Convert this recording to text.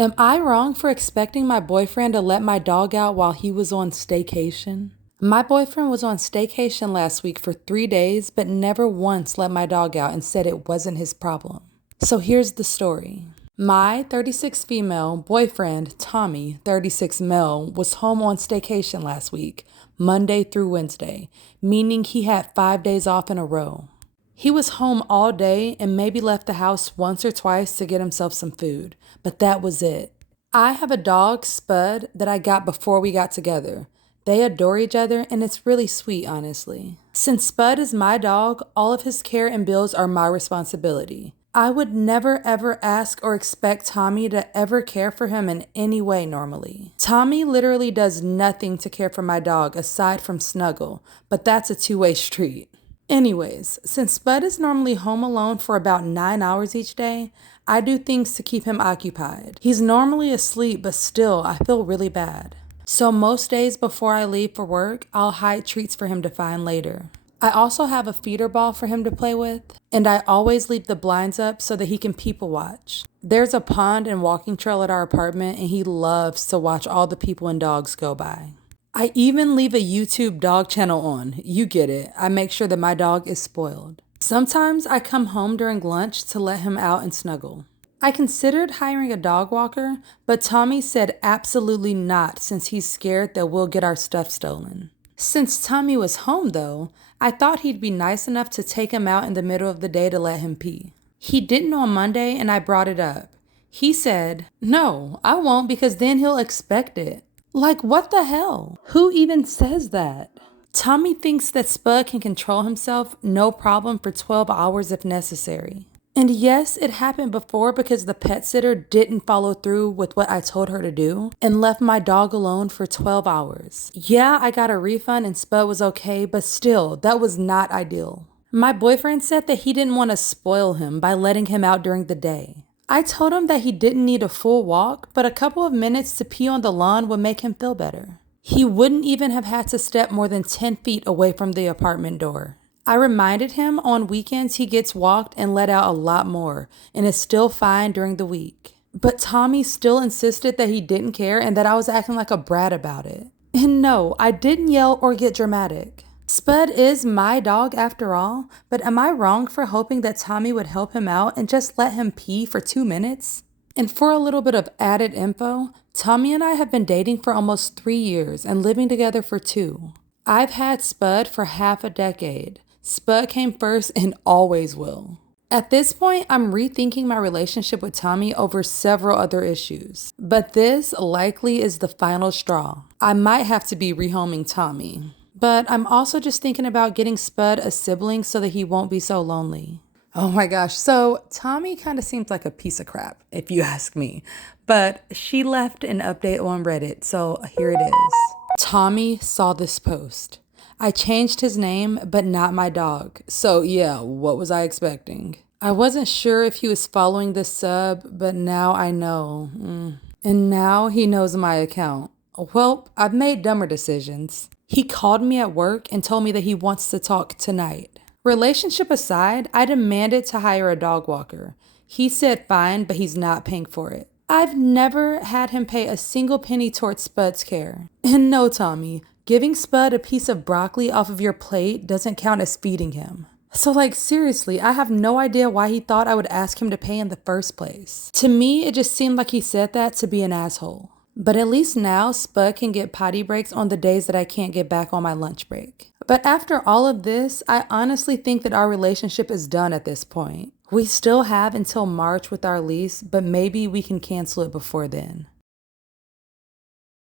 Am I wrong for expecting my boyfriend to let my dog out while he was on staycation? My boyfriend was on staycation last week for 3 days, but never once let my dog out and said it wasn't his problem. So here's the story. My 36 female boyfriend, Tommy, 36 male, was home on staycation last week, Monday through Wednesday, meaning he had 5 days off in a row. He was home all day and maybe left the house once or twice to get himself some food, but that was it. I have a dog, Spud, that I got before we got together. They adore each other and it's really sweet, honestly. Since Spud is my dog, all of his care and bills are my responsibility. I would never ever ask or expect Tommy to ever care for him in any way normally. Tommy literally does nothing to care for my dog aside from snuggle, but that's a two-way street. Anyways, since Spud is normally home alone for about 9 hours each day, I do things to keep him occupied. He's normally asleep, but still, I feel really bad. So most days before I leave for work, I'll hide treats for him to find later. I also have a feeder ball for him to play with, and I always leave the blinds up so that he can people watch. There's a pond and walking trail at our apartment, and he loves to watch all the people and dogs go by. I even leave a YouTube dog channel on. You get it. I make sure that my dog is spoiled. Sometimes I come home during lunch to let him out and snuggle. I considered hiring a dog walker, but Tommy said absolutely not since he's scared that we'll get our stuff stolen. Since Tommy was home though, I thought he'd be nice enough to take him out in the middle of the day to let him pee. He didn't on Monday and I brought it up. He said, "No, I won't because then he'll expect it." Like, what the hell? Who even says that? Tommy thinks that Spud can control himself no problem for 12 hours if necessary. And yes, it happened before because the pet sitter didn't follow through with what I told her to do and left my dog alone for 12 hours. Yeah, I got a refund and Spud was okay, but still, that was not ideal. My boyfriend said that he didn't want to spoil him by letting him out during the day. I told him that he didn't need a full walk, but a couple of minutes to pee on the lawn would make him feel better. He wouldn't even have had to step more than 10 feet away from the apartment door. I reminded him on weekends he gets walked and let out a lot more, and is still fine during the week. But Tommy still insisted that he didn't care and that I was acting like a brat about it. And no, I didn't yell or get dramatic. Spud is my dog after all, but am I wrong for hoping that Tommy would help him out and just let him pee for 2 minutes? And for a little bit of added info, Tommy and I have been dating for almost 3 years and living together for 2. I've had Spud for half a decade. Spud came first and always will. At this point, I'm rethinking my relationship with Tommy over several other issues, but this likely is the final straw. I might have to be rehoming Tommy. But I'm also just thinking about getting Spud a sibling so that he won't be so lonely. Oh my gosh, so Tommy kind of seems like a piece of crap, if you ask me. But she left an update on Reddit, so here it is. Tommy saw this post. I changed his name, but not my dog. So yeah, what was I expecting? I wasn't sure if he was following this sub, but now I know. And now he knows my account. Well, I've made dumber decisions. He called me at work and told me that he wants to talk tonight. Relationship aside, I demanded to hire a dog walker. He said fine, but he's not paying for it. I've never had him pay a single penny towards Spud's care. And no, Tommy, giving Spud a piece of broccoli off of your plate doesn't count as feeding him. So seriously, I have no idea why he thought I would ask him to pay in the first place. To me, it just seemed like he said that to be an asshole. But at least now, Spud can get potty breaks on the days that I can't get back on my lunch break. But after all of this, I honestly think that our relationship is done at this point. We still have until March with our lease, but maybe we can cancel it before then.